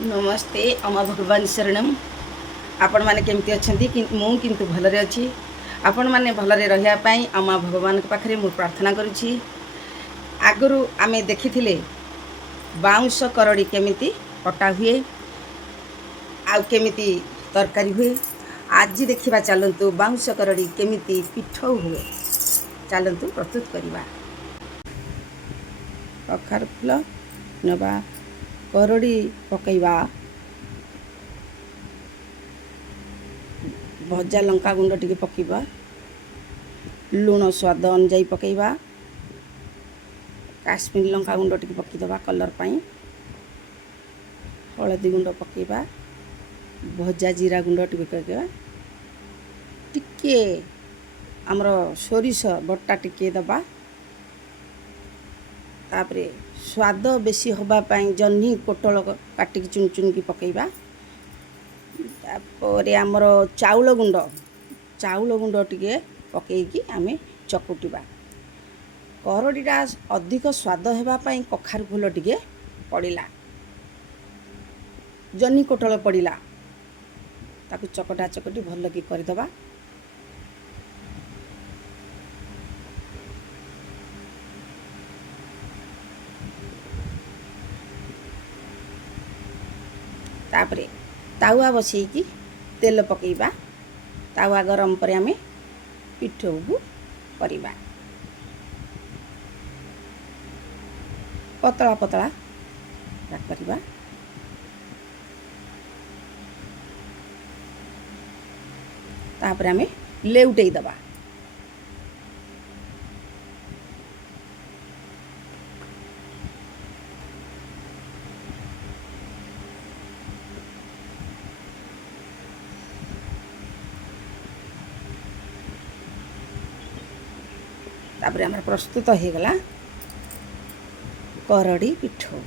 नमस्ते अमा भगवान शरणम। आपण माने केमती अछंती कि मु किंतु भलरे अछि। आपण माने भलरे रहिया पई अमा भगवान के पाखरे मु प्रार्थना करूछि। आगरु आमे देखिथिले बाउंस करड़ी केमिति कटा हुए आ केमिति तरकारी हुए। आज देखिबा चलंतु बाउंस करड़ी केमिति पिठौ हुए। चलंतु प्रस्तुत करिबा। कखार फुल नबा करड़ी पकईबा भजा लंका गुंड टिके पकईबा लुण स्वाद अनुजाई पकईबा काश्मीरी लंका गुंड टिके पकईदबा कलर पाई हलदी गुंड पकईबा भजा जीरा गुंड टिके पकईबा टिके हमरो सोरिष बट्टा टिके दबा तापरे स्वाद बेसी होबा पाई जन्ही कोटल काटिक चुन चुन की पकईबा तापरे हमरो चाउल गुंड टिके पकईकी आमे चकुटिबा। करड़ीटा अधिक स्वाद हेबा पाई कखार फूल टिके पड़िला जन्ही कोटल पड़िला ताकु चकटा चकटी भल की करदबा। तापरे तावा बसैकी तेल पकईबा तावा गरम पर आमे पिठौ को करिबा पतला पतला करिबा। तापरे आमे लेउटेई दबा तापरे हमर प्रस्तुत हो गला करड़ी पिठौ।